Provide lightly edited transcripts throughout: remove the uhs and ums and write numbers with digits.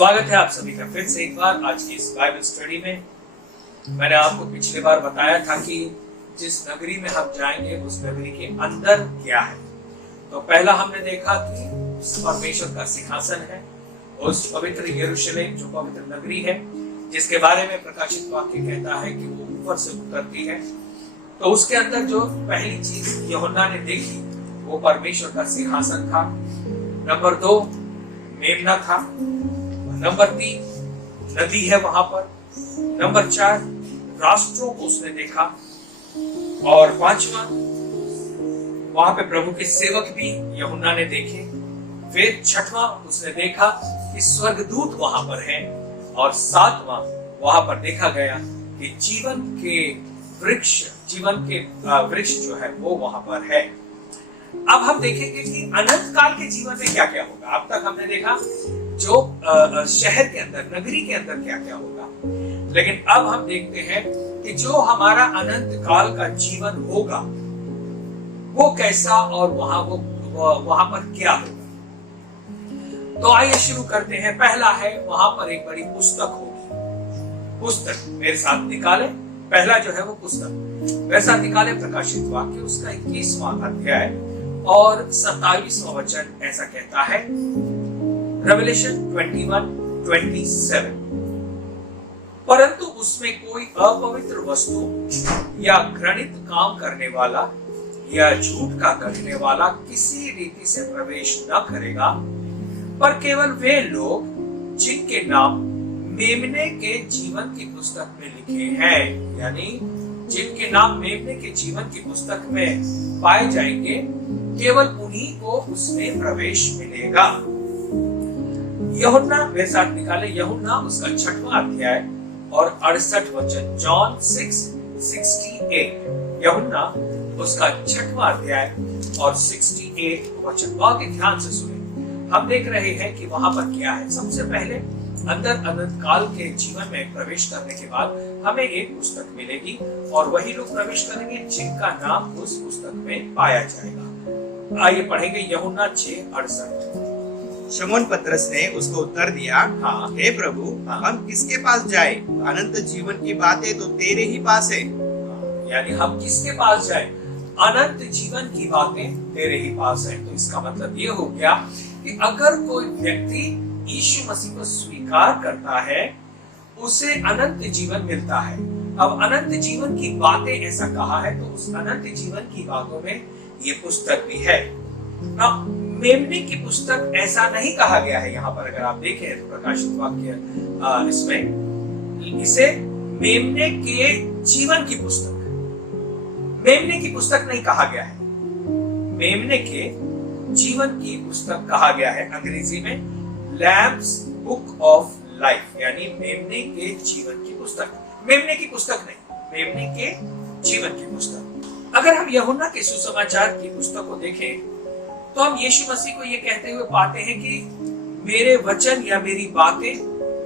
स्वागत है आप सभी का फिर से एक बार आज की इस बाइबल स्टडी में। मैंने आपको पिछली बार बताया था कि जिस नगरी में हम जाएंगे उस नगरी के अंदर क्या है। तो पहला हमने देखा कि परमेश्वर का सिंहासन है, उस पवित्र यरूशलेम जो पवित्र नगरी है जिसके बारे में प्रकाशित वाक्य कहता है कि वो ऊपर से उतरती है। तो उसके अंदर जो पहली चीज यूहन्ना ने देखी वो परमेश्वर का सिंहासन था। नंबर 2 मेमना था। नंबर 3 नदी है वहां पर। नंबर 4 राष्ट्रों को उसने देखा। और 5वां वहां पे प्रभु के सेवक भी यूहन्ना ने देखे। फिर 6वां उसने देखा कि स्वर्गदूत वहां पर हैं। और 7वां वहां पर देखा गया कि जीवन के वृक्ष जो है वो वहां पर है। अब हम देखेंगे कि अनंत काल के जीवन में क्या क्या होगा। अब तक हमने देखा जो शहर के अंदर, नगरी के अंदर क्या क्या होगा, लेकिन अब हम देखते हैं कि जो हमारा अनंत काल का जीवन होगा वो कैसा और वहां पर क्या होगा। तो आइए शुरू करते हैं। पहला है वहां पर एक बड़ी पुस्तक होगी। पुस्तक मेरे साथ निकाले। पहला जो है वो पुस्तक वैसा निकाले प्रकाशित वाक्य उसका 21वां अध्याय और 27वां वचन ऐसा कहता है। रेवलेशन 21:27 परंतु उसमें कोई अपवित्र वस्तु या घृणित काम करने वाला या झूठ का कहने वाला किसी रीति से प्रवेश न करेगा, पर केवल वे लोग जिनके नाम मेमने के जीवन की पुस्तक में लिखे हैं, यानी जिनके नाम मेमने के जीवन की पुस्तक में पाए जाएंगे, केवल उन्हीं को उसमें प्रवेश मिलेगा। यूहन्ना मेरे साथ निकाले। यूहन्ना उसका 6वां अध्याय और 68 वचन। जॉन 6:68 यूहन्ना उसका 6वां अध्याय और 68 वचन। बहुत ही ध्यान से सुने। हम देख रहे हैं कि वहां पर क्या है। सबसे पहले अंदर अनंत काल के जीवन में प्रवेश करने के बाद हमें एक पुस्तक मिलेगी और वही लोग प्रवेश करेंगे जिनका नाम उस पुस्तक में पाया जाएगा। आइए पढ़ेंगे यूहन्ना 6:68। शमौन पतरस ने उसको उत्तर दिया, हाँ हे प्रभु, हम किसके पास जाए? अनंत जीवन की बातें तो तेरे ही पास है। यानी हम किसके पास जाए? अनंत जीवन की बातें तेरे ही पास है। तो इसका मतलब ये हो गया कि अगर कोई व्यक्ति यीशु मसीह को स्वीकार करता है उसे अनंत जीवन मिलता है। अब अनंत जीवन की बातें ऐसा कहा है तो उस अनंत जीवन की बातों में ये पुस्तक भी है। अब मेमने की पुस्तक ऐसा नहीं कहा गया है यहाँ पर। अगर आप देखें प्रकाशित वाक्य इसमें इसे मेमने के जीवन की पुस्तक, मेमने की पुस्तक नहीं कहा गया है, मेमने के जीवन की पुस्तक कहा गया है। अंग्रेजी में लैम्स बुक ऑफ लाइफ, यानी मेमने के जीवन की पुस्तक। मेमने की पुस्तक नहीं, मेमने के जीवन की पुस्तक। अगर हम यूहन्ना के सुसमाचार की पुस्तक को देखें तो हम यीशु मसीह को ये कहते हुए पाते हैं कि मेरे वचन या मेरी बातें,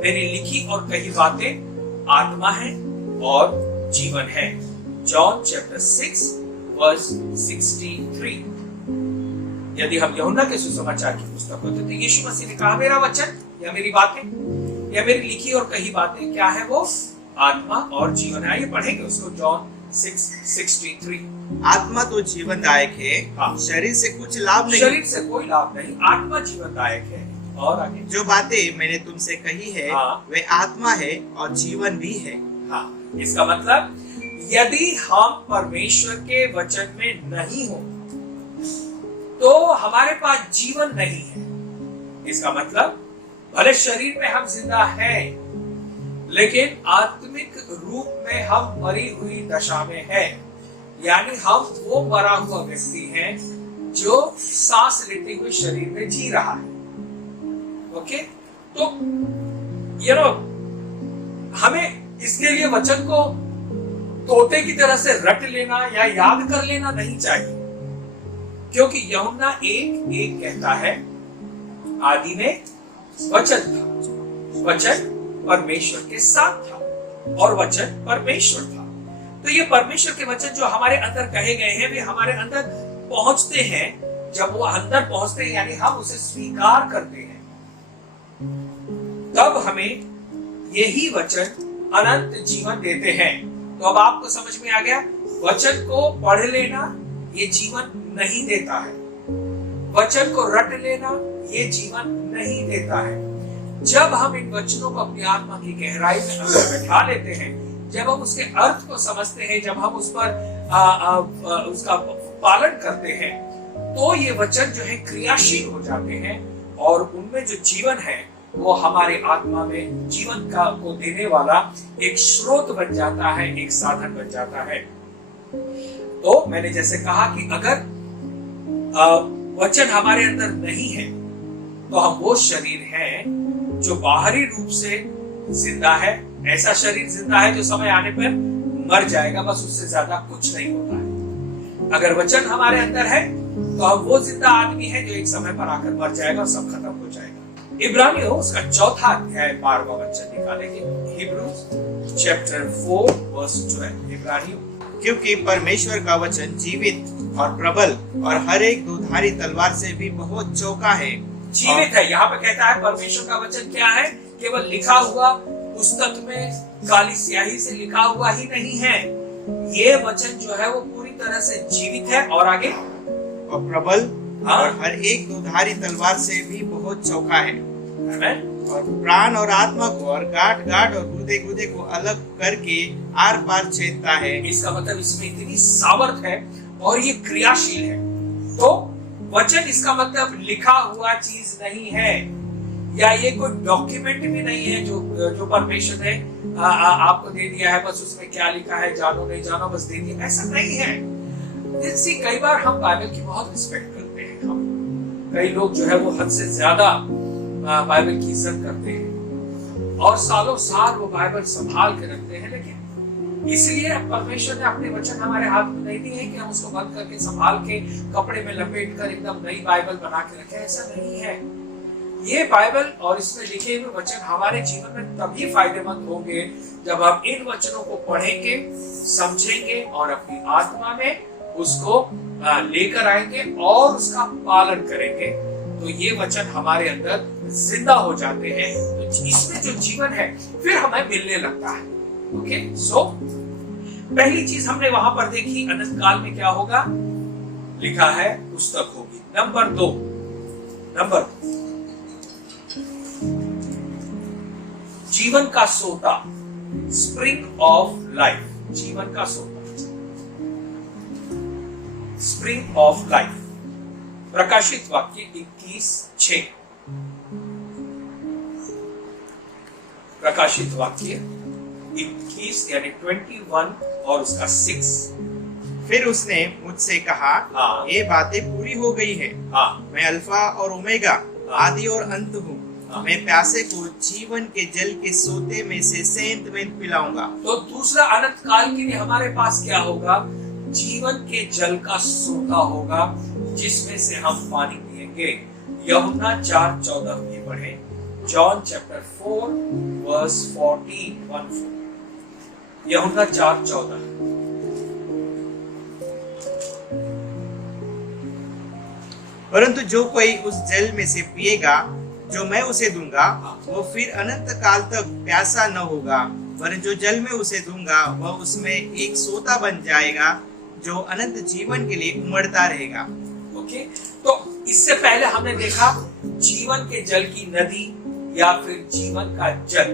मेरी लिखी और कही बातें आत्मा है और जीवन है। John chapter 6:63। यदि हम यूहन्ना के सुसमाचार की पुस्तक होते तो यीशु मसीह ने कहा मेरा वचन या मेरी बातें या मेरी लिखी और कही बातें क्या है? वो आत्मा और जीवन है। ये पढ़ेंगे उसको। जॉन 6:63। आत्मा तो जीवनदायक है, हाँ। शरीर से कुछ लाभ नहीं। शरीर से कोई लाभ नहीं, आत्मा जीवनदायक है। और आगे जो बातें मैंने तुमसे कही है, हाँ। वे आत्मा है और जीवन भी है। हाँ, इसका मतलब यदि हम परमेश्वर के वचन में नहीं हो तो हमारे पास जीवन नहीं है। इसका मतलब भले शरीर में हम जिंदा हैं लेकिन आत्मिक रूप में हम मरी हुई दशा में हैं। यानी हम वो मरा हुआ व्यक्ति हैं जो सांस लेते हुए शरीर में जी रहा है। ओके, तो हमें इसके लिए वचन को तोते की तरह से रट लेना या याद कर लेना नहीं चाहिए, क्योंकि यूहन्ना 1:1 कहता है आदि में वचन था, वचन परमेश्वर के साथ था और वचन परमेश्वर था। तो ये परमेश्वर के वचन जो हमारे अंदर कहे गए हैं वे हमारे अंदर पहुंचते हैं। जब वो अंदर पहुंचते हैं यानी हम उसे स्वीकार करते हैं तब हमें यही वचन अनंत जीवन देते हैं। तो अब आपको समझ में आ गया, वचन को पढ़ लेना ये जीवन नहीं देता है, वचन को रट लेना ये जीवन नहीं देता है। जब हम इन वचनों को अपनी आत्मा की गहराई में अंदर बैठा लेते हैं, जब हम उसके अर्थ को समझते हैं, जब हम उस पर उसका पालन करते हैं, तो ये वचन जो है क्रियाशील हो जाते हैं और उनमें जो जीवन है वो हमारे आत्मा में जीवन का को देने वाला एक स्रोत बन जाता है, एक साधन बन जाता है। तो मैंने जैसे कहा कि अगर वचन हमारे अंदर नहीं है तो हम वो शरीर हैं जो बाहरी रूप से जिंदा है, ऐसा शरीर जिंदा है जो समय आने पर मर जाएगा, बस उससे ज्यादा कुछ नहीं होता है। अगर वचन हमारे अंदर है तो हम वो जिंदा आदमी है जो एक समय पर आकर मर जाएगा और सब खत्म हो जाएगा। इब्रानियों उसका 4 अध्याय 12वां वचन निकालेंगे, हिब्रूज चैप्टर 4 वर्स 12। इब्रानियों, क्योंकि परमेश्वर का वचन जीवित और प्रबल और हर एक दुधारी तलवार से भी बहुत चौका है। जीवित है, यहाँ पे कहता है परमेश्वर का वचन क्या है, केवल लिखा हुआ पुस्तक में काली स्याही से लिखा हुआ ही नहीं है, ये वचन जो है वो पूरी तरह से जीवित है और आगे और प्रबल और हर एक दुधारी तलवार से भी बहुत चौका है। और प्राण और आत्मा को और गांठ गांठ और गुर्दे गुर्दे को अलग करके आर पार छेदता है। इसका मतलब इसमें इतनी सामर्थ है और ये क्रियाशील है। तो वचन इसका मतलब लिखा हुआ चीज नहीं है, या ये कोई डॉक्यूमेंट भी नहीं है जो परमेश्वर ने आपको दे दिया है, बस उसमें क्या लिखा है जानो नहीं जानो बस दे दिया, ऐसा नहीं है। इससे कई बार हम बाइबल की बहुत रिस्पेक्ट करते हैं, हम कई लोग जो है वो हद से ज्यादा बाइबल की इज्जत करते हैं और सालों साल वो बाइबल संभाल के रखते हैं, लेकिन इसलिए परमेश्वर ने अपने वचन हमारे हाथ में नहीं दिए कि हम उसको बंद करके संभाल के कपड़े में लपेट कर एकदम नई बाइबल बना के रखें, ऐसा नहीं है। ये बाइबल और इसमें लिखे हुए वचन हमारे जीवन में तभी फायदेमंद होंगे जब हम इन वचनों को पढ़ेंगे, समझेंगे और अपनी आत्मा में उसको लेकर आएंगे और उसका पालन करेंगे, तो ये वचन हमारे अंदर जिंदा हो जाते हैं। तो इसमें जो जीवन है फिर हमें मिलने लगता है। ओके, सो पहली चीज हमने वहां पर देखी, अनंत काल में क्या होगा, लिखा है पुस्तक होगी। नंबर 2, जीवन का सोता, स्प्रिंग ऑफ लाइफ, जीवन का सोता, स्प्रिंग ऑफ लाइफ। प्रकाशित वाक्य 21:6, प्रकाशित वाक्य 21 यानी 21 और उसका 6। फिर उसने मुझसे कहा, ये बातें पूरी हो गई है। मैं अल्फा और ओमेगा, आदि और अंत हूँ। मैं प्यासे को जीवन के जल के सोते में से सेंत में पिलाऊंगा। तो दूसरा अनंत काल के लिए हमारे पास क्या होगा, जीवन के जल का सोता होगा जिसमें से हम पानी पिएंगे। यूहन्ना 4:14 भी पढ़े, जॉन चैप्टर 4 वर्स 14। यूहन्ना 4:14। परंतु जो कोई उस जल में से पिएगा जो मैं उसे दूंगा, वो फिर अनंत काल तक प्यासा न होगा, वरन जो जल में उसे दूंगा वह उसमें एक सोता बन जाएगा जो अनंत जीवन के लिए उमड़ता रहेगा। ओके, तो इससे पहले हमने देखा जीवन के जल की नदी या फिर जीवन का जल,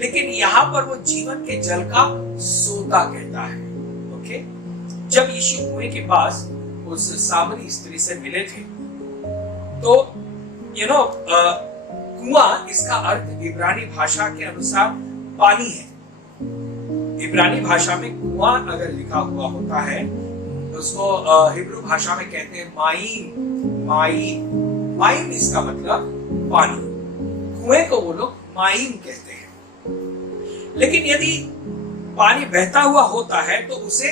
लेकिन यहाँ पर वो जीवन के जल का सोता कहता है। ओके, जब यीशु कुएं के पास उस सामरी स्त्री से मिले थे तो कुआं, इसका अर्थ इब्रानी भाषा के अनुसार पानी है। इब्रानी भाषा में कुआं अगर लिखा हुआ होता है तो उसको हिब्रू भाषा में कहते हैं माईम। माईम इसका मतलब पानी, कुएं को वो लोग माईम कहते हैं। लेकिन यदि पानी बहता हुआ होता है तो उसे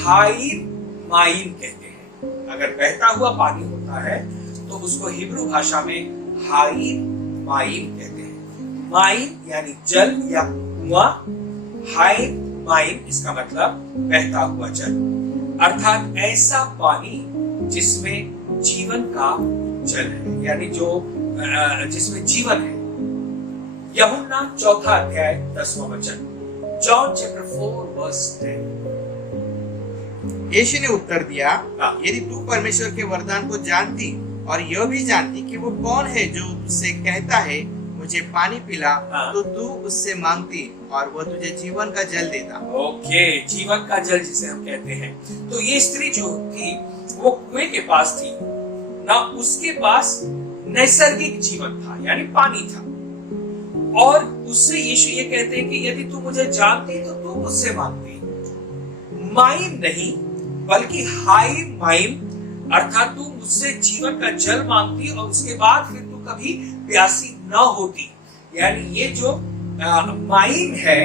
हाईम माईम कहते हैं। अगर बहता हुआ पानी होता है तो उसको हिब्रू भाषा में हाईम माईम कहते हैं। माईम यानी जल या कुआं, हाईम माईम इसका मतलब बहता हुआ जल, अर्थात ऐसा पानी जिसमें जीवन का जल है, यानी जो जिसमें जीवन है। यूहन्ना चौथा अध्याय 10वां वचन, जॉन चैप्टर 4 वर्स 10। यीशु ने उत्तर दिया, हाँ। यदि तू परमेश्वर के वरदान को जानती और यह भी जानती कि वो कौन है जो तुझसे कहता है मुझे पानी पिला, हाँ। तो तू उससे मांगती और वह तुझे जीवन का जल देता। ओके, जीवन का जल जिसे हम कहते हैं। तो ये स्त्री जो थी वो कुएं के पास थी ना, उसके पास नैसर्गिक जीवन था यानी पानी था, और उससे यीशु ये कहते हैं कि यदि तू मुझे जानती तो तू मुझसे मांगती। माइम नहीं बल्कि हाई माइम, अर्थात तू मुझसे जीवन का जल मांगती और उसके बाद फिर तू कभी प्यासी न होती। यानी ये जो माइम है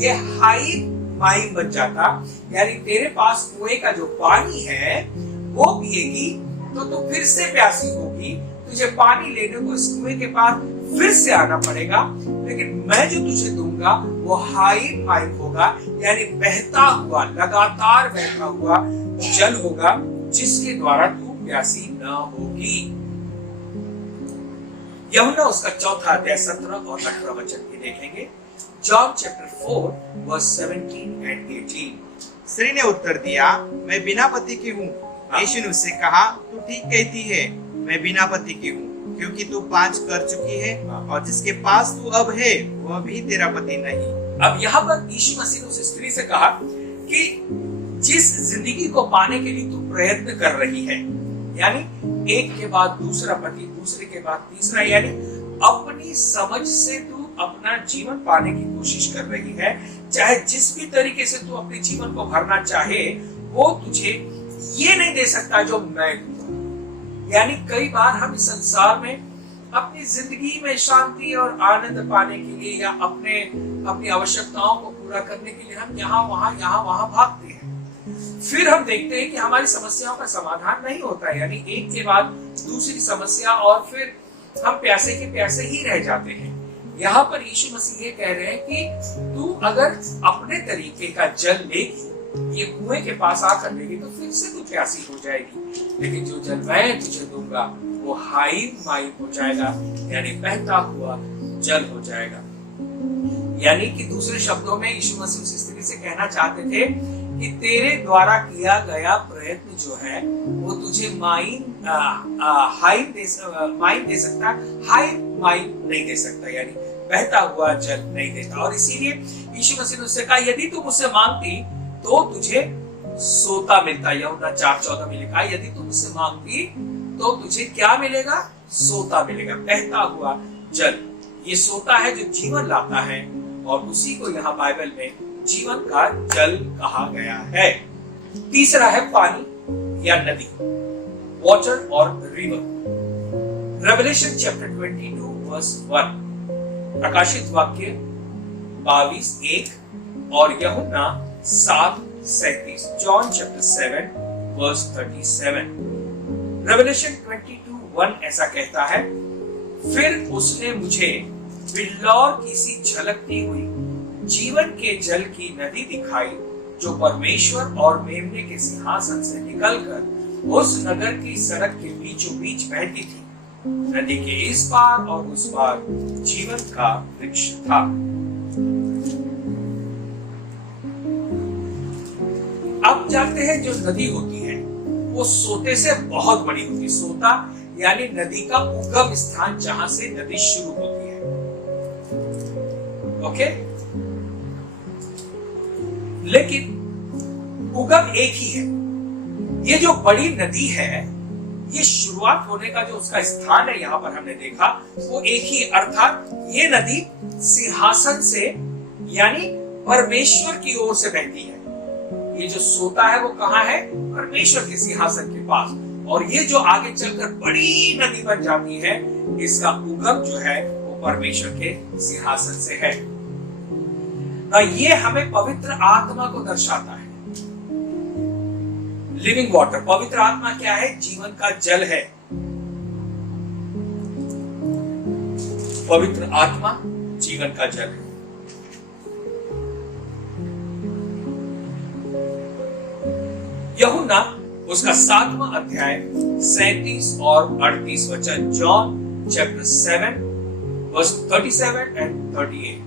ये हाई माइम बन जाता, यानी तेरे पास कुएं का जो पानी है वो पिएगी तो तू फिर से प्यासी होगी, तुझे पानी लेने को इस कुएं के पास फिर से आना पड़ेगा, लेकिन मैं जो तुझे दूंगा वो हाई माइम होगा, यानी बहता हुआ, लगातार बहता हुआ जल होगा जिसके द्वारा तू प्यासी न होगी। यूहन्ना उसका चौथा अध्याय 17 और 18 वचन भी देखेंगे, जॉन चैप्टर 4 वर्स 17 एंड 18। स्त्री ने उत्तर दिया, मैं बिना पति की हूँ। यीशु ने उससे कहा, तू ठीक कहती है, मैं बिना पति की हूँ, क्योंकि तू 5 कर चुकी है और जिसके पास तू अब है वह भी तेरा पति नहीं। अब यहाँ पर यीशु मसीह ने उस स्त्री से कहा कि जिस जिंदगी को पाने के लिए तू प्रयत्न कर रही है, यानी एक के बाद दूसरा पति, दूसरे के बाद तीसरा, यानी अपनी समझ से तू अपना जीवन पाने की कोशिश कर रही है, चाहे जिस भी तरीके से तू अपने जीवन को भरना चाहे वो तुझे ये नहीं दे सकता जो मैं दूंगा। यानी कई बार हम इस संसार में अपनी जिंदगी में शांति और आनंद पाने के लिए या अपनी आवश्यकताओं को पूरा करने के लिए हम यहाँ वहां भागते हैं। फिर हम देखते हैं कि हमारी समस्याओं का समाधान नहीं होता है, यानी एक के बाद दूसरी समस्या, और फिर हम प्यासे के प्यासे ही रह जाते हैं। यहाँ पर यीशु मसीह ये कह रहे हैं कि तू अगर अपने तरीके का जल लेगी, ये कुएं के पास आकर लेगी, तो फिर से तू प्यासी हो जाएगी, लेकिन जो जल मैं तुझे दूंगा वो हाई माइम हो जाएगा, यानी बहता हुआ जल हो जाएगा। यानी कि दूसरे शब्दों में यीशु मसीह उस स्त्री से कहना चाहते थे कि तेरे द्वारा किया गया प्रयत्न जो है वो तुझे हाई माइम दे सकता, हाई माइम नहीं दे सकता, यानी बहता हुआ जल नहीं देता। और इसीलिए यीशु मसीह ने उससे कहा, यदि तू मुझसे मांगती तो तुझे सोता मिलता। यूहन्ना 4:14 में लिखा, यदि तू मुझसे मांगती तो तुझे क्या मिलेगा? सोता मिलेगा, बहता हुआ जल। ये सोता है जो जीवन लाता है, और उसी को यहाँ बाइबल में जीवन का जल कहा गया है। तीसरा है पानी या नदी, वाटर और रिवर। रेवलेशन चैप्टर 22 वर्स 1, प्रकाशित वाक्य 22:1 और यूहन्ना 7:37, जॉन चैप्टर 7 वर्स 37। रेवलेशन 22:1 ऐसा कहता है, फिर उसने मुझे बिल्लौर की सी झलकती हुई जीवन के जल की नदी दिखाई, जो परमेश्वर और मेमने के सिंहासन से निकलकर उस नगर की सड़क के बीचों बीच बहती थी। नदी के इस पार और उस पार जीवन का वृक्ष था। अब जानते हैं जो नदी होती है वो सोते से बहुत बड़ी होती है। सोता यानी नदी का उगम स्थान, जहां से नदी शुरू होती है। ओके, लेकिन उगम एक ही है। ये जो बड़ी नदी है, ये शुरुआत होने का जो उसका स्थान है, यहां पर हमने देखा वो एक ही, अर्थात ये नदी सिंहासन से यानी परमेश्वर की ओर से बहती है। ये जो सोता है वो कहां है? परमेश्वर के सिंहासन के पास। और ये जो आगे चलकर बड़ी नदी बन जाती है, इसका उगम जो है वो परमेश्वर के सिंहासन से है। ये हमें पवित्र आत्मा को दर्शाता है। लिविंग वाटर, पवित्र आत्मा क्या है? जीवन का जल है। पवित्र आत्मा जीवन का जल है। यूहन्ना उसका 7वां अध्याय 37 और 38 वचन, जॉन चैप्टर 7 Verse 37 and 38.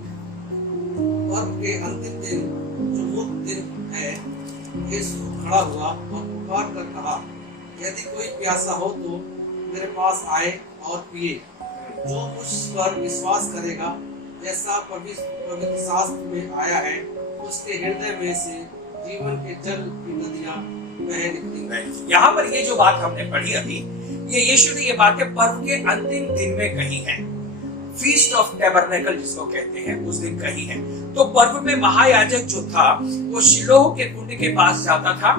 पर्व के अंतिम दिन जो वो दिन है, यीशु खड़ा हुआ और पुकार कर कहा, यदि कोई प्यासा हो तो मेरे पास आए और पिए। जो मुझ पर विश्वास करेगा, जैसा पवित्र शास्त्र में आया है, उसके हृदय में से जीवन के जल की नदियां बह निकलेंगी। यहाँ पर ये जो बात हमने पढ़ी अभी, ये यीशु ने ये बातें पर्व के अंतिम दिन में कही है। फीस्ट ऑफ टैबरनेकल जिसको कहते हैं, उस दिन कही है। तो पर्व में महायाजक जो था वो शिलोह के कुंड के पास जाता था,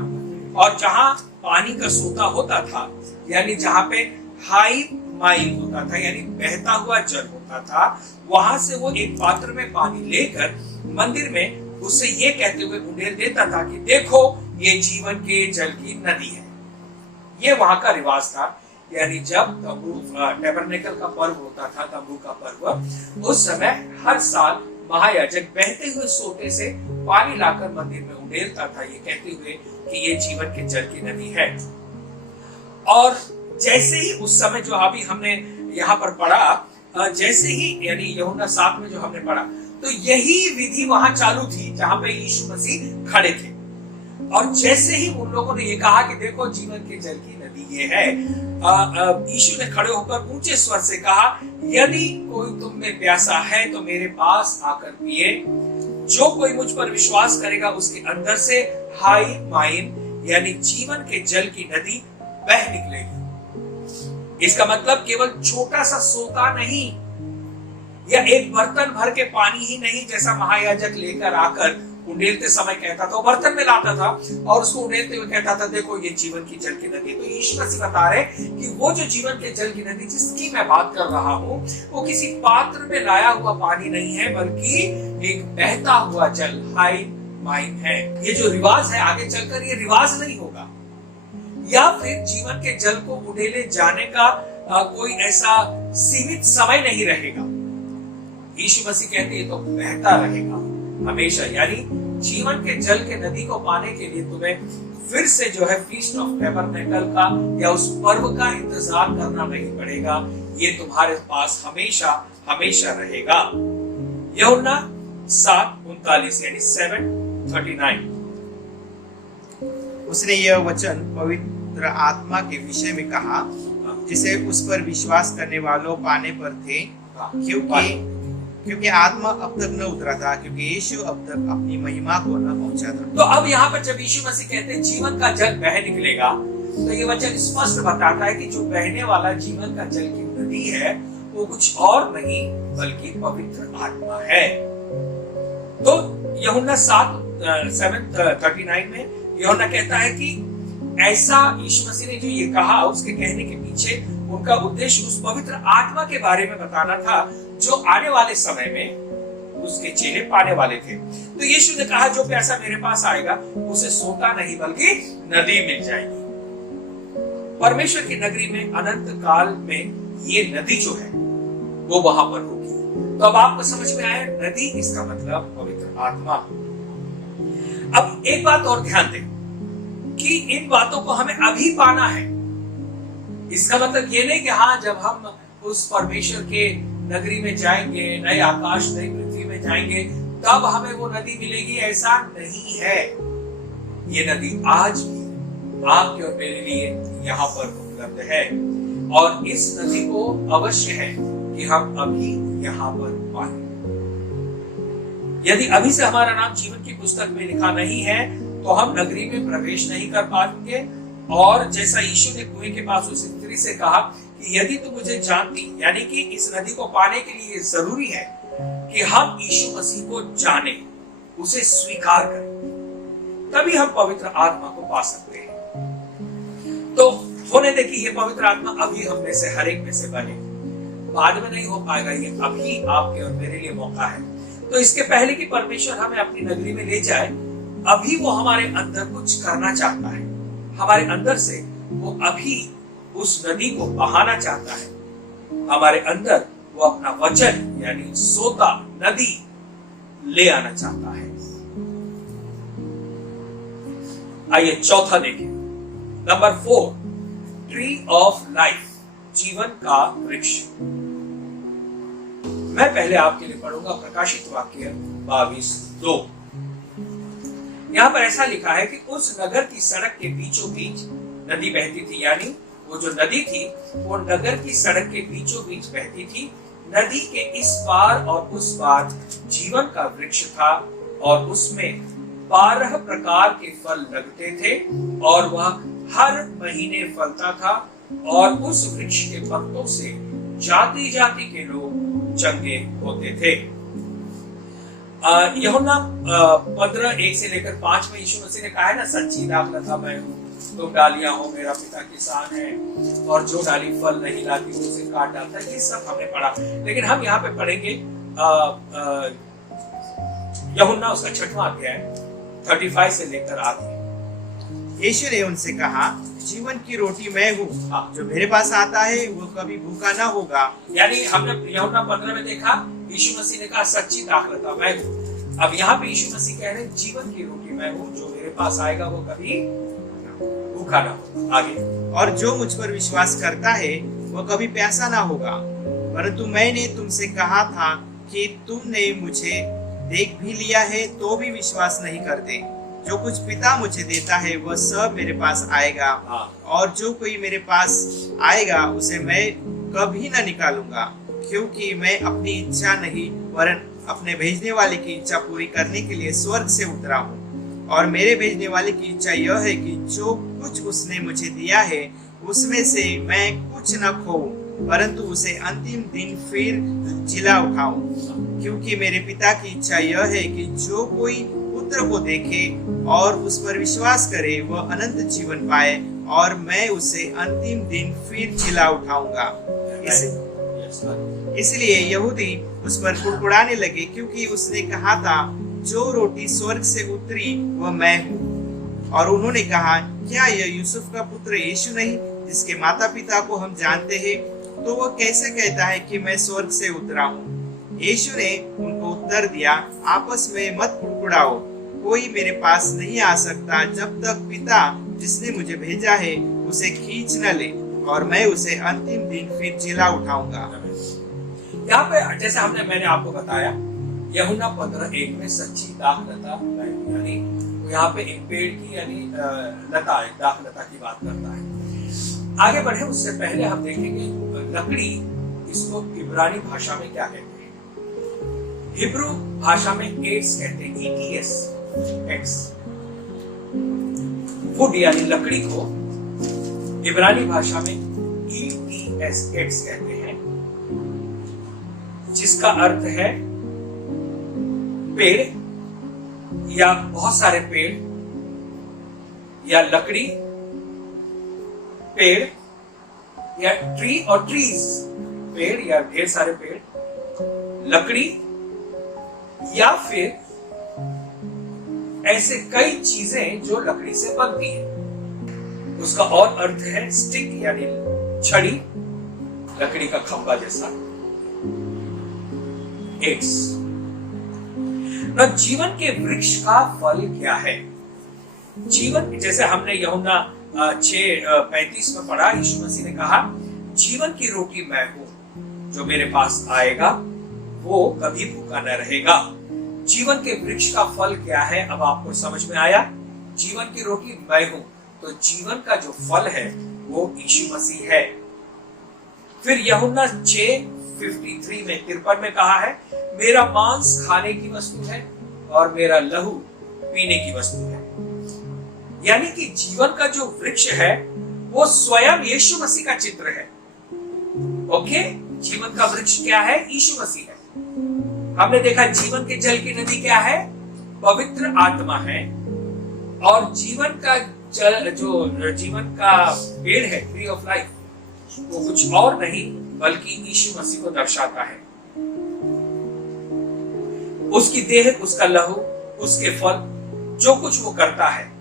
और जहां पानी का सोता होता था, यानी जहां पे हाई माइल होता था, यानी बहता हुआ जल होता था, वहां से वो एक पात्र में पानी लेकर मंदिर में उससे ये कहते हुए उंडेल देता था कि देखो ये जीवन के जल की नदी है। ये वहां का रिवाज था। यानी जब तंबू टैबरनेकल का पर्व होता था, तंबू का पर्व, उस समय हर साल महायाजक बहते हुए सोते से पानी लाकर मंदिर में उंडेलता था, ये कहते हुए कि ये जीवन के जल की नदी है। और जैसे ही उस समय जो अभी हमने यहाँ पर पढ़ा, जैसे ही यानी यूहन्ना 7 में जो हमने पढ़ा, तो यही विधि वहां चालू थी जहां पे यीशु मसीह खड़े थे। और जैसे ही उन लोगों ने ये कहा कि देखो जीवन के जल की नदी ये है, यीशु ने खड़े होकर ऊंचे स्वर से कहा, यदि कोई तुम में प्यासा है तो मेरे पास आकर पिए। जो कोई मुझ पर विश्वास करेगा, उसके अंदर से हाई माइन यानी जीवन के जल की नदी बह निकलेगी। इसका मतलब केवल छोटा सा सोता नहीं, या एक बर्तन भर के पानी ही नहीं, जैसा महायाजक लेकर आकर उंडेलते समय कहता था, वो बर्तन में लाता था और उसको उंडेलते हुए कहता था देखो ये जीवन की जल की नदी। तो यीशु मसीह बता रहे कि वो जो जीवन के जल की नदी जिसकी मैं बात कर रहा हूँ, वो किसी पात्र में लाया हुआ पानी नहीं है, बल्कि एक बहता हुआ जल, हाई माइन है। ये जो रिवाज है, आगे चलकर ये रिवाज नहीं होगा, या फिर जीवन के जल को उंडेले जाने का कोई ऐसा सीमित समय नहीं रहेगा। यीशु मसीह कहते हैं तो बहता रहेगा हमेशा। यानी जीवन के जल के नदी को पाने के लिए तुम्हें फिर से जो है फीस्ट ऑफ टैबरनेकल का या उस पर्व का इंतजार करना नहीं पड़ेगा, ये तुम्हारे पास हमेशा हमेशा रहेगा। यूहन्ना 7:39 यानी 7:39। उसने यह वचन पवित्र आत्मा के विषय में कहा, जिसे उस पर विश्वास करने वालों पाने पर थे, क्योंकि आत्मा अब तक न उतरा था, क्योंकि यीशु अब तक अपनी महिमा को न पहुंचा था। तो अब यहाँ पर जब यीशु मसीह कहते हैं जीवन का जल बह निकलेगा, तो ये वचन स्पष्ट बताता है कि जो बहने वाला जीवन का जल की नदी है, वो कुछ और नहीं बल्कि पवित्र आत्मा है। तो यूहन्ना 7:39 में यूहन्ना कहता है कि ऐसा यीशु मसीह ने जो ये कहा, उसके कहने के पीछे उनका उद्देश्य उस पवित्र आत्मा के बारे में बताना था, जो आने वाले समय में उसके चेले पाने वाले थे। तो यीशु ने कहा जो प्यासा मेरे पास आएगा, उसे सोता नहीं बल्कि नदी मिल जाएगी। परमेश्वर की नगरी में अनंत काल में ये नदी जो है वो वहां पर होगी। तो अब आपको समझ में आया, नदी इसका मतलब पवित्र आत्मा। अब एक बात और ध्यान दें कि इन बातों को हमें अभी पाना है। इसका मतलब ये नहीं कि हाँ जब हम उस परमेश्वर के नगरी में जाएंगे, नए आकाश नई पृथ्वी में जाएंगे, तब हमें वो नदी मिलेगी, ऐसा नहीं है। ये नदी आज भी आपके और मेरे लिए यहाँ पर उपलब्ध है, और इस नदी को अवश्य है कि हम अभी यहाँ पर पाएं। यदि अभी से हमारा नाम जीवन की पुस्तक में लिखा नहीं है, तो हम नगरी में प्रवेश नहीं कर पाएंगे। और जैसा यीशु ने कुएं के पास उस स्त्री से कहा कि यदि तू मुझे जानती, यानी कि इस नदी को पाने के लिए जरूरी है कि हम यीशु मसीह को जाने, उसे स्वीकार करें, तभी हम पवित्र आत्मा को पा सकते हैं। तो होने दे कि ये पवित्र आत्मा अभी हम में से हर एक में से बने, बाद में नहीं हो पाएगा, ये अभी आपके और मेरे लिए मौका है। तो इसके पहले कि परमेश्वर हमें अपनी नगरी में ले जाए, अभी वो हमारे अंदर कुछ करना चाहता है, हमारे अंदर से वो अभी उस नदी को बहाना चाहता है। हमारे अंदर वो अपना वचन यानी सोता नदी ले आना चाहता है। आइए चौथा देखें, नंबर 4, ट्री ऑफ लाइफ, जीवन का वृक्ष। मैं पहले आपके लिए पढ़ूंगा प्रकाशित वाक्य 22:2। यहाँ पर ऐसा लिखा है कि उस नगर की सड़क के बीचों बीच नदी बहती थी, यानी वो जो नदी थी वो नगर की सड़क के बीचों बीच बहती थी। नदी के इस पार और उस पार जीवन का वृक्ष था और उसमें 12 प्रकार के फल लगते थे और वह हर महीने फलता था और उस वृक्ष के पत्तों से जाति जाति के लोग चंगे होते थे। यूहन्ना 15:1 से लेकर 5 में यीशु मसीह ने कहा है ना, सच्ची दाखलता मैं हूँ, तुम डालियां हो, मेरा पिता किसान है और जो डाली फल नहीं लाती वो उसे काट डालता है। ये सब हमने पढ़ा, लेकिन हम यहाँ पे पढ़ेंगे यूहन्ना उसका 6वां अध्याय 35 से लेकर आगे। यीशु ने उनसे कहा, जीवन की रोटी मैं हूँ, जो मेरे पास आता है वो कभी भूखा ना होगा। यानी हमने यूहन्ना 15 में देखा यीशु मसीह ने कहा सच्ची दाखलता मैं हूँ। अब यहाँ पे यीशु मसीह कह रहे हैं जीवन की रोटी मैं हूँ, जो मेरे पास आएगा वो कभी भूखा ना होगा। आगे, और जो मुझ पर विश्वास करता है वो कभी प्यासा ना होगा। परंतु मैंने तुमसे कहा था कि तुमने मुझे देख भी लिया है तो भी विश्वास नहीं करते। जो कुछ पिता मुझे देता है वह सब मेरे पास आएगा और जो कोई मेरे पास आएगा उसे मैं कभी न निकालूंगा, क्योंकि मैं अपनी इच्छा नहीं वरन अपने भेजने वाले की इच्छा पूरी करने के लिए स्वर्ग से उतरा हूँ। और मेरे भेजने वाले की इच्छा यह है कि जो कुछ उसने मुझे दिया है उसमें से मैं कुछ न खोऊं, परंतु उसे अंतिम दिन फिर जिला उठाऊं। क्योंकि मेरे पिता की इच्छा यह है कि जो कोई पुत्र को देखे और उस पर विश्वास करे वह अनंत जीवन पाए, और मैं उसे अंतिम दिन फिर जिला उठाऊंगा। इसलिए यहूदी उस पर कुड़कुड़ाने लगे, क्योंकि उसने कहा था जो रोटी स्वर्ग से उतरी वह मैं हूँ। और उन्होंने कहा, क्या यह यूसुफ का पुत्र यीशु नहीं, जिसके माता पिता को हम जानते हैं? तो वह कैसे कहता है कि मैं स्वर्ग से उतरा हूँ? यीशु ने उनको उत्तर दिया, आपस में मत कुड़कुड़ाओ। कोई मेरे पास नहीं आ सकता जब तक पिता जिसने मुझे भेजा है उसे खींच न ले, और मैं उसे अंतिम दिन फिर जिला उठाऊंगा। यहाँ पे जैसे मैंने आपको बताया यूहन्ना 15:1 में सच्ची दाखलता मैं हूं, यानी यहाँ पे एक पेड़ की यानी लता दाखलता की बात करता है। आगे बढ़े उससे पहले हम देखेंगे लकड़ी, इसको इब्रानी भाषा में क्या कहते हैं। हिब्रू भाषा में एट्स कहते हैं, ETS एक्स। वुड यानी लकड़ी को इब्रानी भाषा में ETS एक्स कहते हैं, जिसका अर्थ है पेड़ या बहुत सारे पेड़ या लकड़ी, पेड़ या ट्री और ट्रीज, पेड़ या ढेर सारे पेड़, लकड़ी या फिर ऐसे कई चीजें जो लकड़ी से बनती हैं। उसका और अर्थ है स्टिक यानी छड़ी, लकड़ी का खंबा जैसा, एक्स। जीवन के वृक्ष का फल क्या है? जीवन, जैसे हमने यूहन्ना 6:35 में पढ़ा, यीशु मसीह ने कहा जीवन की रोटी मैं हूं, जो मेरे पास आएगा वो कभी भूखा न रहेगा। जीवन के वृक्ष का फल क्या है? अब आपको समझ में आया। जीवन की रोटी मैं हूं, तो जीवन का जो फल है वो यीशु मसीह है। फिर यूहन्ना 6:53 में 53 में कहा है, मेरा मांस खाने की वस्तु है और मेरा लहू पीने की वस्तु है। यानी कि जीवन का जो वृक्ष है वो स्वयं यीशु मसीह का चित्र है। ओके, जीवन का वृक्ष क्या है? यीशु मसीह है। हमने देखा जीवन के जल की नदी क्या है? पवित्र आत्मा है। और जीवन का जल, जो जीवन का पेड़ है, ट्री ऑफ लाइफ, वो कुछ और नहीं बल्कि यीशु मसीह को दर्शाता है। उसकी देह, उसका लहू, उसके फल, जो कुछ वो करता है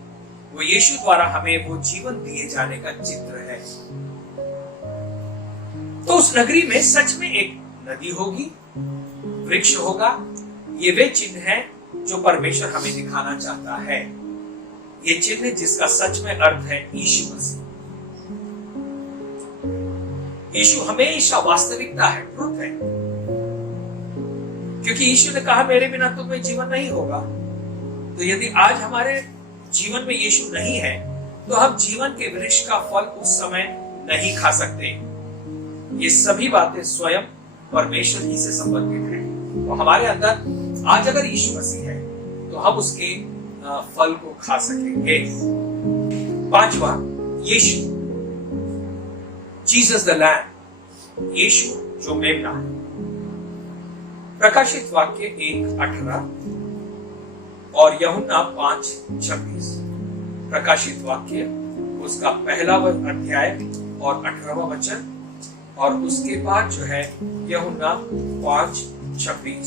वो यीशु द्वारा हमें वो जीवन दिए जाने का चित्र है। तो उस नगरी में सच में एक नदी होगी, वृक्ष होगा। ये वे चिन्ह है जो परमेश्वर हमें दिखाना चाहता है। ये चिन्ह जिसका सच में अर्थ है यीशु मसीह। यीशु हमेशा वास्तविकता है, ट्रुथ है। क्योंकि यीशु ने कहा मेरे बिना तुम्हें जीवन नहीं होगा। तो यदि आज हमारे जीवन में यीशु नहीं है तो हम जीवन के वृक्ष का फल उस समय नहीं खा सकते। ये सभी बातें स्वयं परमेश्वर ही से संबंधित हैं। तो हमारे अंदर आज अगर यीशु मसीह है तो हम उसके फल को खा सकेंगे। पांचवा, यीशु, जीसस द लैम, यीशु जो मेमना है। प्रकाशित वाक्य 1:18 और यूहन्ना 5:26। प्रकाशित वाक्य उसका पहला अध्याय और 18वां वचन, और उसके बाद जो है यूहन्ना 5:26।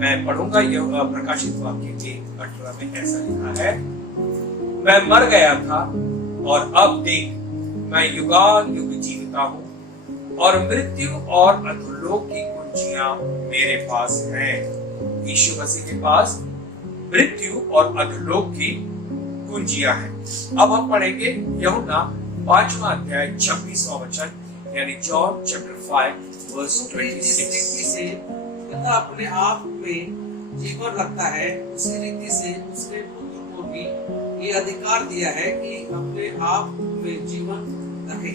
मैं पढ़ूंगा। यह प्रकाशित वाक्य 1:18 में ऐसा लिखा है, मैं मर गया था और अब देख मैं युगाल युग जीविता हूं, और मृत्यु और अधोलोक की कुंजियां मेरे पास हैं। यीशु मसीह के पास मृत्यु और अधोलोक की कुंजियां हैं। अब हम पढ़ेंगे यूहन्ना 5वां अध्याय 26वां वचन, यानी जॉन चैप्टर 5 वर्स 26। से पिता अपने आप में जीवन रखता है, उसी रीति से उसने पुत्र को भी ये अधिकार दिया है कि अपने आप में जीवन रखे।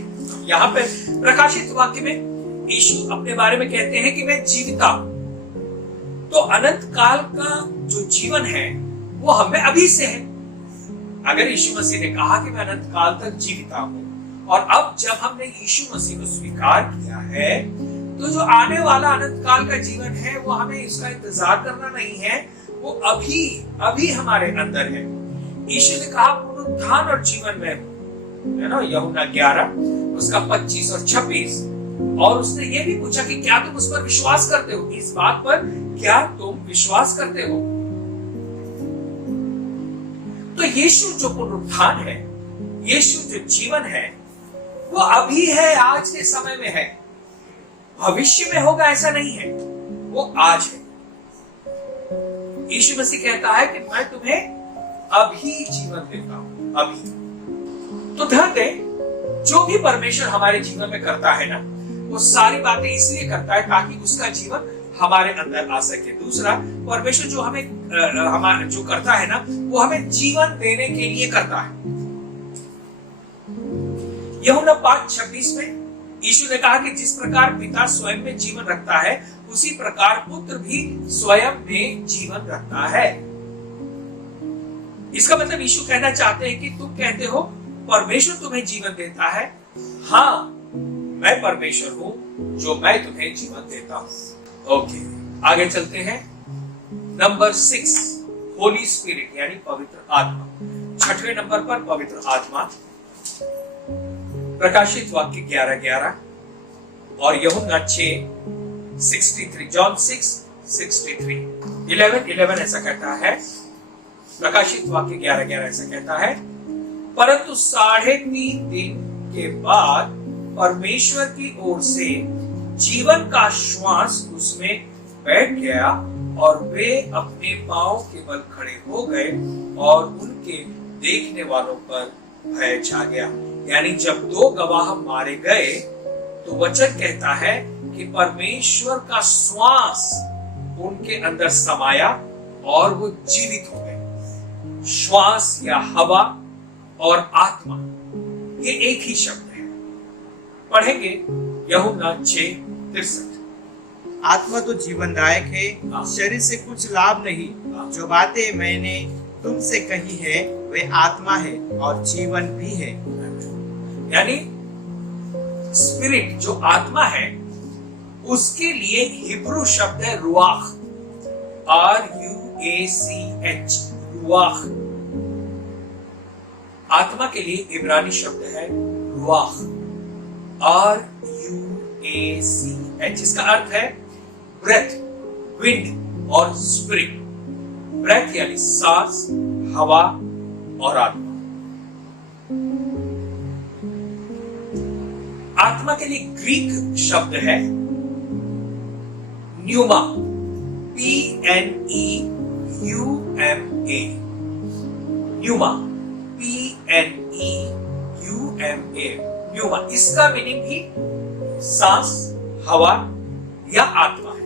यहाँ पे प्रकाशित वाक्य में यीशु अपने बारे में कहते हैं कि मैं जीविता हूं। तो अनंत काल का जो जीवन है वो हमें अभी से है। अगर यीशु मसीह ने कहा कि मैं अनंत काल तक जीविता हूं, और अब जब हमने यीशु मसीह को स्वीकार किया है तो जो आने वाला अनंत काल का जीवन है वो हमें इसका इंतजार करना नहीं है, वो अभी हमारे अंदर है। यीशु ने कहा पुनरुत्थान और जीवन में है ना, यूहन्ना 11 उसका 25 और 26। और उसने ये भी पूछा कि क्या तुम उस पर विश्वास करते हो, इस बात पर क्या तुम विश्वास करते हो। तो यीशु जो पुनरुत्थान है, यीशु जो जीवन है, वो अभी है, आज के समय में है। भविष्य में होगा ऐसा नहीं है, वो आज है। यीशु मसीह कहता है कि मैं तुम्हें अभी जीवन देता हूं, अभी। तो ध्यान दें, जो भी परमेश्वर हमारे जीवन में करता है ना, वो सारी बातें इसलिए करता है ताकि उसका जीवन हमारे अंदर आ सके। दूसरा, परमेश्वर जो हमें जो करता है ना, वो हमें जीवन देने के लिए करता है। यूहन्ना 5:26 में यीशु ने कहा कि जिस प्रकार पिता स्वयं में जीवन रखता है, उसी प्रकार पुत्र भी स्वयं में जीवन रखता है। इसका मतलब यीशु कहना चाहते हैं कि तुम कहते हो परमेश्वर तुम्हें जीवन देता है। हाँ, मैं परमेश्वर हूं जो मैं तुम्हें जीवन देता हूं। ओके, आगे चलते हैं। नंबर 6, होली स्पिरिट यानी पवित्र आत्मा। 6वें नंबर पर पवित्र आत्मा। प्रकाशित वाक्य 11:11 और यूहन्ना 6:63, जॉन 6:63। 11:11 ऐसा कहता है, प्रकाशित वाक्य 11:11 ऐसा कहता है, परंतु 3.5 दिन के बाद परमेश्वर की ओर से जीवन का श्वास उसमें बैठ गया और वे अपने पांव के बल खड़े हो गए और उनके देखने वालों पर भय छा गया। यानी जब 2 गवाह मारे गए तो वचन कहता है कि परमेश्वर का श्वास उनके अंदर समाया और वो जीवित हो गए। श्वास या हवा और आत्मा, ये एक ही शब्द है। पढ़ेंगे यूहन्ना 6:63। आत्मा तो जीवनदायक है, शरीर से कुछ लाभ नहीं। जो बातें मैंने तुमसे कही है वे आत्मा है और जीवन भी है। यानी स्पिरिट जो आत्मा है, उसके लिए हिब्रू शब्द है रुआख, RUACH, रुआख। आत्मा के लिए इब्रानी शब्द है रुआख, RUACH। इसका अर्थ है ब्रेथ, विंड और स्पिरिट। ब्रेथ यानी सांस, हवा और आत्मा। आत्मा के लिए ग्रीक शब्द है pneuma, PNEUMA, pneuma, PNEUMA, pneuma. इसका मीनिंग भी सांस, हवा या आत्मा है।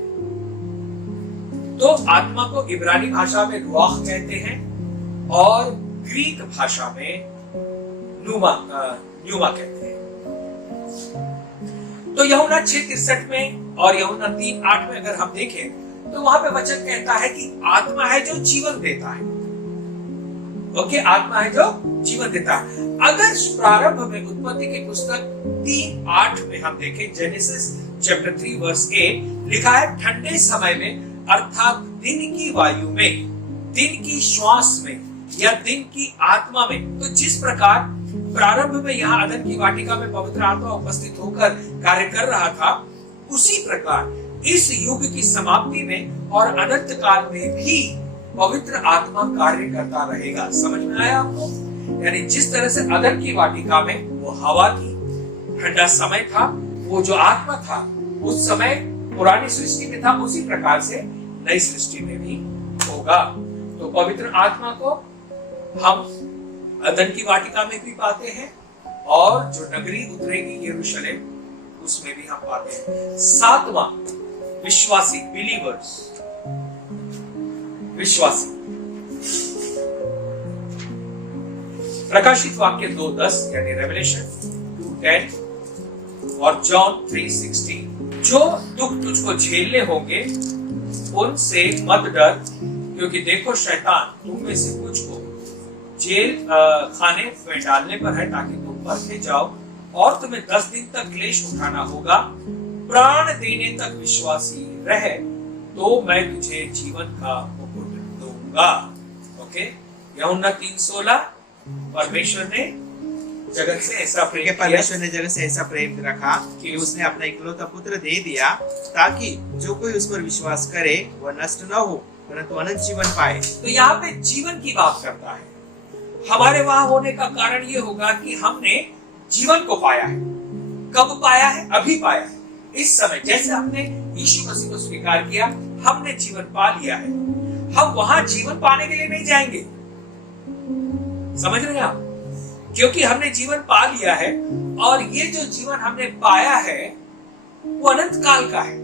तो आत्मा को इब्रानी भाषा में रुआह कहते हैं और ग्रीक भाषा में न्यूमा कहते हैं। तो यूहन्ना 6:63 में और यूहन्ना 3:8 में अगर हम देखें तो वहां पे वचन कहता है कि आत्मा है जो जीवन देता है। ओके, आत्मा है जो जीवन देता है। अगर प्रारंभ में उत्पत्ति की पुस्तक 3:8 में हम देखें, जेनेसिस चैप्टर 3 वर्स 8 लिखा है, ठंडे समय में अर्थात दिन की वायु में, दिन की श्वास में या दिन की आत्मा में। तो जिस प्रकार प्रारंभ में यहाँ अदन की वाटिका में पवित्र आत्मा उपस्थित होकर कार्य कर रहा था, उसी प्रकार इस युग की समाप्ति में और अनंत काल में भी पवित्र आत्मा कार्य करता रहेगा। समझ में आया आपको? यानी जिस तरह से अदन की वाटिका में वो हवा थी, ठंडा समय था, वो जो आत्मा था उस समय पुरानी सृष्टि में था, उसी प्रकार से नई सृष्टि में भी होगा। तो पवित्र आत्मा को हम अदन की वाटिका में भी पाते हैं और जो नगरी उतरेगी यरूशलेम उसमें भी हम पाते हैं। 7वां विश्वासी, बिलीवर्स, विश्वासी। प्रकाशित वाक्य 2:10 यानी रेवलेशन 2:10 और जॉन 3:16, जो दुख तुझको झेलने होंगे उनसे मत डर, क्योंकि देखो शैतान तुम में से कुछ को जेल खाने में डालने पर है, ताकि तुम परखे जाओ और तुम्हें 10 दिन तक क्लेश उठाना होगा। प्राण देने तक विश्वासी रहे तो मैं तुझे जीवन का मुकुट दूंगा। ओके, यूहन्ना 3:16, परमेश्वर ने जगत से ऐसा प्रेम किया, परमेश्वर ने जगत से ऐसा प्रेम रखा कि उसने अपना इकलौता पुत्र दे दिया, ताकि जो कोई उस पर विश्वास करे वह नष्ट न हो परंतु अनंत जीवन पाए। तो यहाँ पे जीवन की बात करता है। हमारे वहां होने का कारण ये होगा कि हमने जीवन को पाया है। कब पाया है? अभी पाया है। इस समय जैसे हमने यीशु मसीह को स्वीकार किया, हमने जीवन पा लिया है। हम वहां जीवन पाने के लिए नहीं जाएंगे, समझ रहे हैं आप? क्योंकि हमने जीवन पा लिया है और ये जो जीवन हमने पाया है वो अनंत काल का है।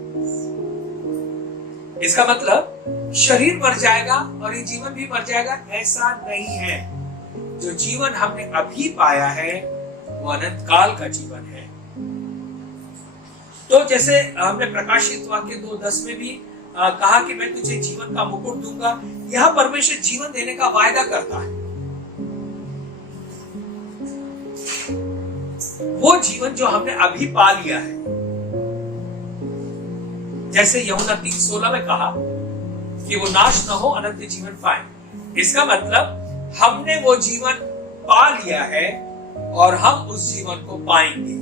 इसका मतलब शरीर मर जाएगा और ये जीवन भी मर जाएगा, ऐसा नहीं है। जो जीवन हमने अभी पाया है वो अनंत काल का जीवन है। तो जैसे हमने प्रकाशित वाक्य 2:10 में भी कहा कि मैं तुझे जीवन का मुकुट दूंगा, यहां परमेश्वर जीवन देने का वायदा करता है। वो जीवन जो हमने अभी पा लिया है, जैसे यूहन्ना 3:16 में कहा कि वो नाश न हो अनंत जीवन पाए। इसका मतलब हमने वो जीवन पा लिया है और हम उस जीवन को पाएंगे।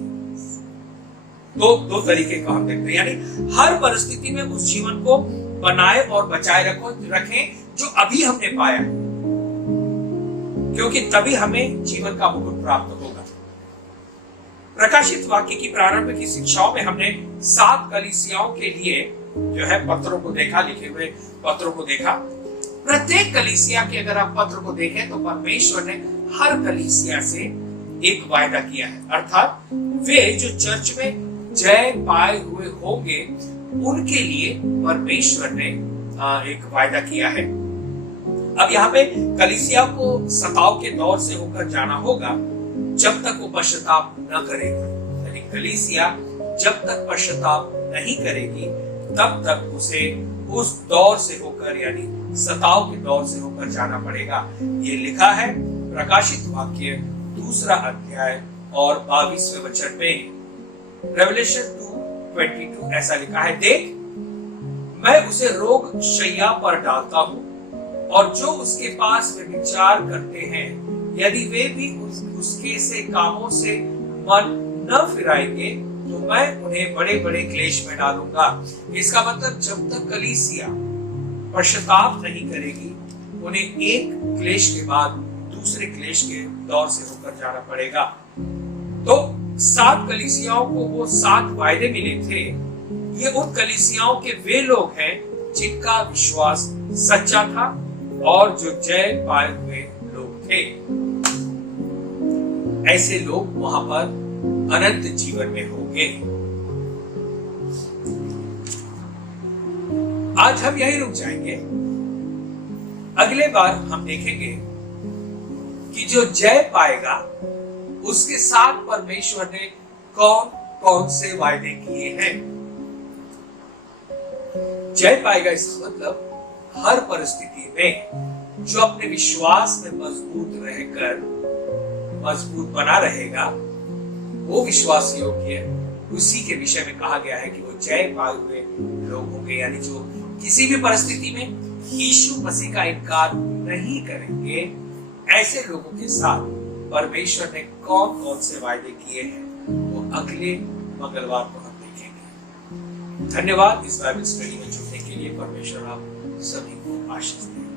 तो दो तरीके का हम देखते हैं, यानी हर परिस्थिति में उस जीवन को बनाए और बचाए रखें जो अभी हमने पाया है, क्योंकि तभी हमें जीवन का मुकुट प्राप्त होगा। प्रकाशित वाक्य की प्रारंभ की शिक्षाओं में हमने 7 कलीसियाओं के लिए जो है पत्रों को देखा, लिखे हुए पत्रों को देखा। प्रत्येक कलीसिया के अगर आप पत्र को देखें तो परमेश्वर ने हर कलीसिया से एक वायदा किया है, अर्थात वे जो चर्च में जय पाए हुए होंगे उनके लिए परमेश्वर ने एक वायदा किया है। अब यहाँ पे कलीसिया को सताव के दौर से होकर जाना होगा जब तक वो पश्चाताप न करेगी। यानी कलीसिया जब तक पश्चाताप नहीं करेगी तब तक उसे उस दौर से होकर, यानी सताव के दौर से होकर जाना पड़ेगा। ये लिखा है प्रकाशित वाक्य 2 अध्याय और 22वें वचन में, रेवलेशन 2:22 ऐसा लिखा है, देख मैं उसे रोग शैया पर डालता हूं और जो उसके पास में विचार करते हैं यदि वे भी उसके से कामों से मन न फिराएंगे तो मैं उन्हें बड़े बड़े क्लेश में डालूंगा। इसका मतलब जब तक कलीसिया पश्चाताप नहीं करेगी उन्हें एक क्लेश के बाद दूसरे क्लेश के दौर से होकर जाना पड़ेगा। तो 7 कलीसियाओं को वो 7 वायदे मिले थे। ये उन कलीसियाओं के वे लोग हैं जिनका विश्वास सच्चा था और जो जय पाए हुए लोग थे। ऐसे लोग वहां पर अनंत जीवन में होंगे। आज हम यही रुक जाएंगे। अगले बार हम देखेंगे कि जो जय पाएगा उसके साथ परमेश्वर ने कौन कौन से वायदे किए हैं। जय पाएगा इसका मतलब हर परिस्थिति में जो अपने विश्वास में मजबूत रहकर मजबूत बना रहेगा वो विश्वास योग्य है। उसी के विषय में कहा गया है कि वो जय पाए हुए लोग होंगे, यानी जो किसी भी परिस्थिति में यीशु मसीह का इनकार नहीं करेंगे। ऐसे लोगों के साथ परमेश्वर ने कौन कौन से वायदे किए हैं वो अगले मंगलवार को हम देखेंगे। धन्यवाद इस बाइबल स्टडी में जुड़ने के लिए। परमेश्वर आप सभी को आशीष दे।